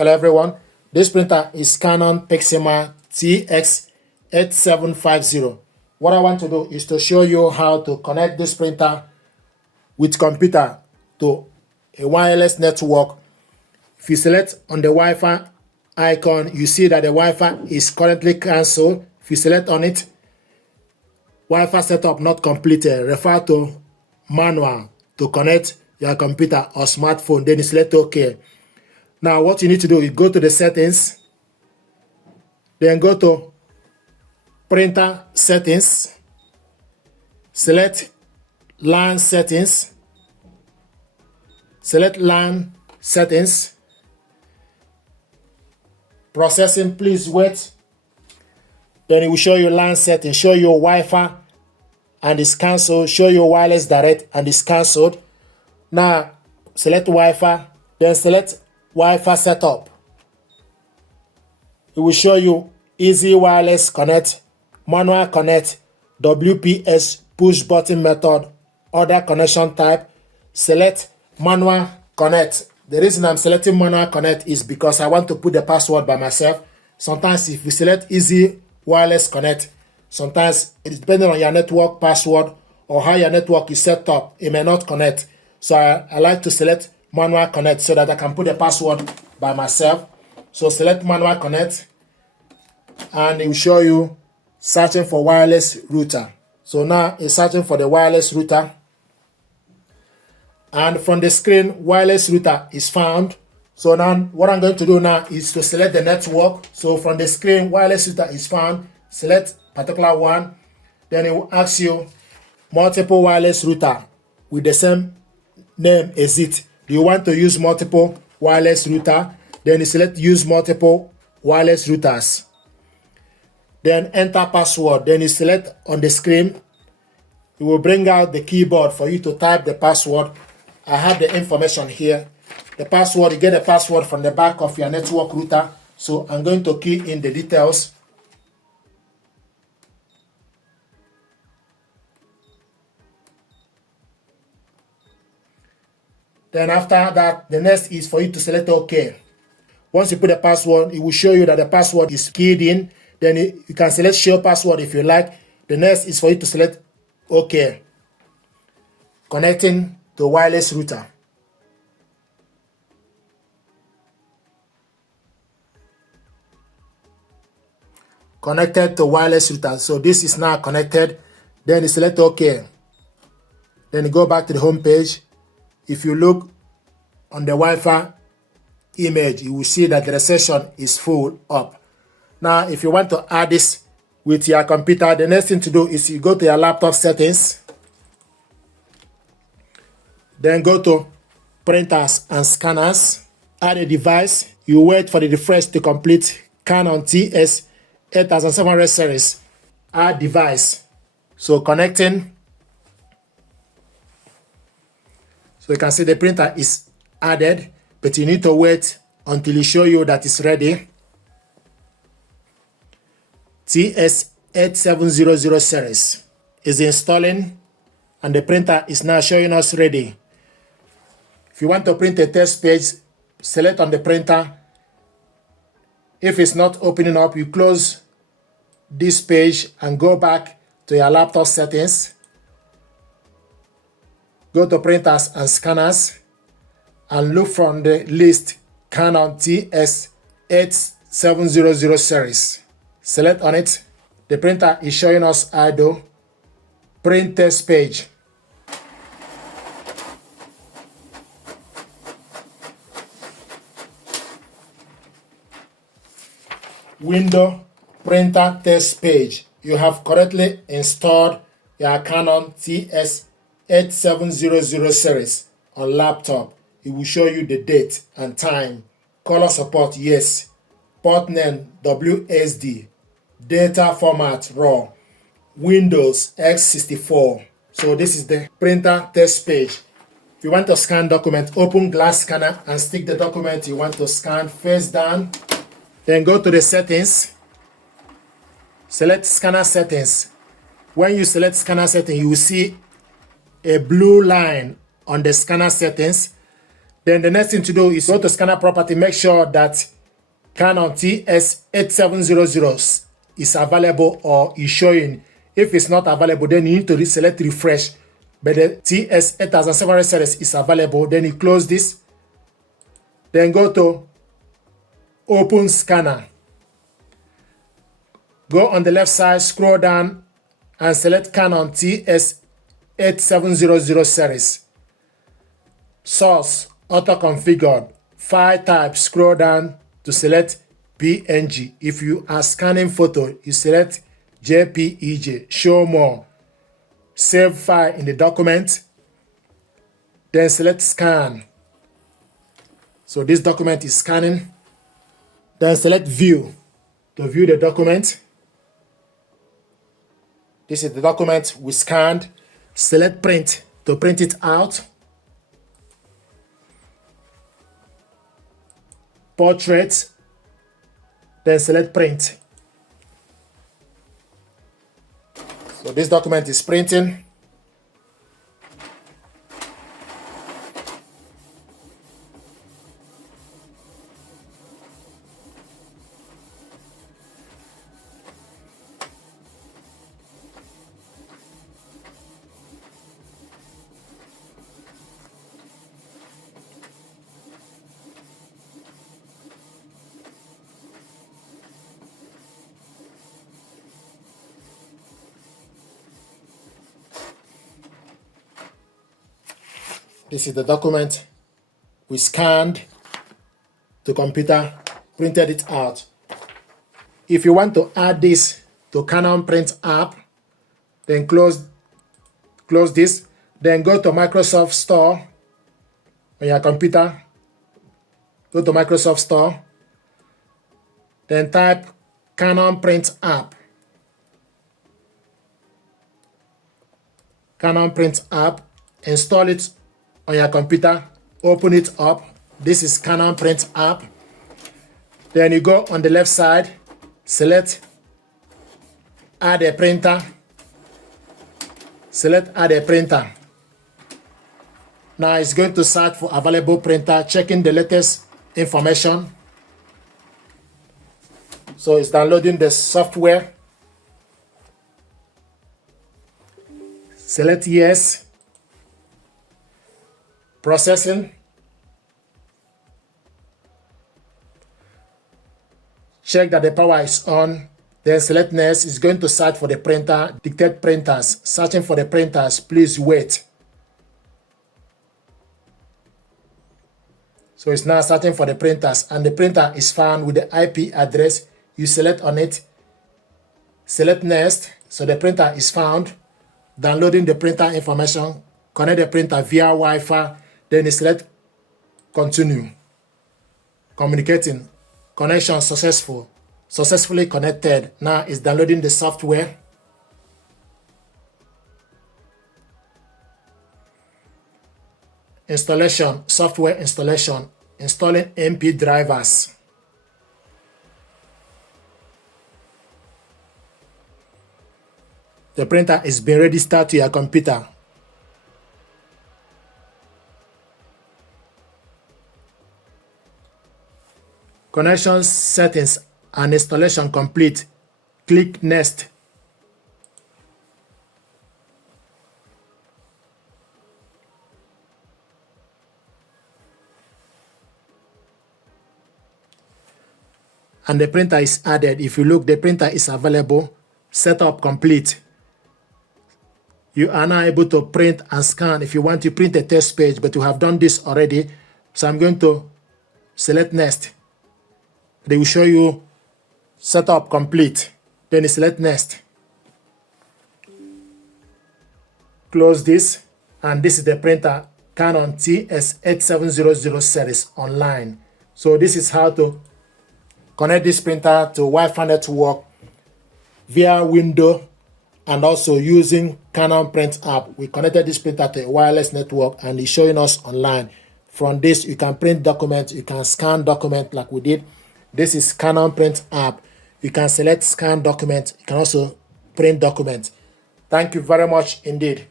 Hello everyone, this printer is Canon Pixma TS8750. What I want to do is to show you how to connect this printer with computer to a wireless network. If you select on the Wi-Fi icon, you see that the Wi-Fi is currently cancelled. If you select on it, Wi-Fi setup not completed, refer to manual to connect your computer or smartphone, then you select OK. Now what you need to do is go to the settings, then go to printer settings, select LAN settings, select LAN settings, processing, please wait. Then it will show you LAN settings, show you Wi-Fi and it's cancelled, show you wireless direct and it's cancelled. Now select Wi-Fi, then select Wi-Fi setup. It will show you easy wireless connect, manual connect, WPS push button method, other connection type. Select manual connect. The reason I'm selecting manual connect is because I want to put the password by myself. Sometimes if you select easy wireless connect, sometimes it's depending on your network password or how your network is set up, it may not connect. So I like to select manual connect so that I can put the password by myself. So select manual connect and it will show you searching for wireless router. So now it's searching for the wireless router, and from the screen wireless router is found. So now what I'm going to do now is to select the network. So from the screen wireless router is found, select particular one, then it will ask you multiple wireless router with the same name as it. Do you want to use multiple wireless router? Then you select use multiple wireless routers. Then enter password. Then you select on the screen. It will bring out the keyboard for you to type the password. I have the information here. The password, you get the password from the back of your network router. So I'm going to key in the details. Then after that, the next is for you to select OK. Once you put the password, it will show you that the password is keyed in. Then you can select show password if you like. The next is for you to select OK. Connecting to wireless router. Connected to wireless router. So this is now connected. Then you select OK. Then you go back to the home page. If you look on the Wi-Fi image, you will see that the session is full up. Now, if you want to add this with your computer, the next thing to do is you go to your laptop settings, then go to printers and scanners, add a device. You wait for the refresh to complete. Canon TS8750 series, add device. So connecting. So you can see the printer is added, but you need to wait until it shows you that it's ready. TS8750 series is installing and the printer is now showing us ready. If you want to print a test page, select on the printer. If it's not opening up, you close this page and go back to your laptop settings. Go to printers and scanners and look from the list Canon TS8750 series. Select on it. The printer is showing us idle. Print test page. Window printer test page. You have correctly installed your Canon TS8750 series on laptop. It will show you the date and time. Color support, yes. Port name, WSD. Data format, RAW. Windows x64. So this is the printer test page. If you want to scan document, open glass scanner and stick the document you want to scan face down. Then go to the settings. Select scanner settings. When you select scanner settings, you will see a blue line on the scanner settings. Then the next thing to do is go to scanner property, make sure that Canon TS8750 is available or is showing. If it's not available, then you need to select refresh. But the TS8750 series is available. Then you close this. Then go to open scanner. Go on the left side, scroll down and select Canon TS8700 series. Source, auto configured. File type, scroll down to select PNG. If you are scanning photo, you select JPEG, show more. Save file in the document. Then select scan. So this document is scanning. Then select view to view the document. This is the document we scanned. Select print to print it out. Portrait. Then select print. So this document is printing. This is the document we scanned to computer, printed it out. If you want to add this to Canon Print app, then close this, then go to Microsoft Store on your computer. Go to Microsoft Store, then type Canon Print app. Canon Print app, install it on your computer, open it up. This is Canon Print app. Then you go on the left side, select add a printer. Select add a printer. Now it's going to search for available printer, checking the latest information. So it's downloading the software. Select yes. Processing. Check that the power is on. Then select next. It's going to search for the printer. Dictate printers. Searching for the printers. Please wait. So it's now searching for the printers, and the printer is found with the IP address. You select on it. Select next. So the printer is found. Downloading the printer information. Connect the printer via Wi-Fi. Then you select continue. Communicating. Connection successful. Successfully connected. Now it's downloading the software. Installation. Software installation. Installing MP drivers. The printer is being registered to your computer. Connection settings and installation complete. Click next. And the printer is added. If you look, the printer is available. Setup complete. You are now able to print and scan if you want to print a test page, but you have done this already. So I'm going to select next. They will show you setup complete. Then you select next. Close this. And this is the printer, Canon TS8700 series online. So this is how to connect this printer to Wi-Fi network via window and also using Canon Print app. We connected this printer to a wireless network and it's showing us online. From this, you can print documents, you can scan documents like we did. This is Canon Print app. You can select scan document. You can also print document. Thank you very much indeed.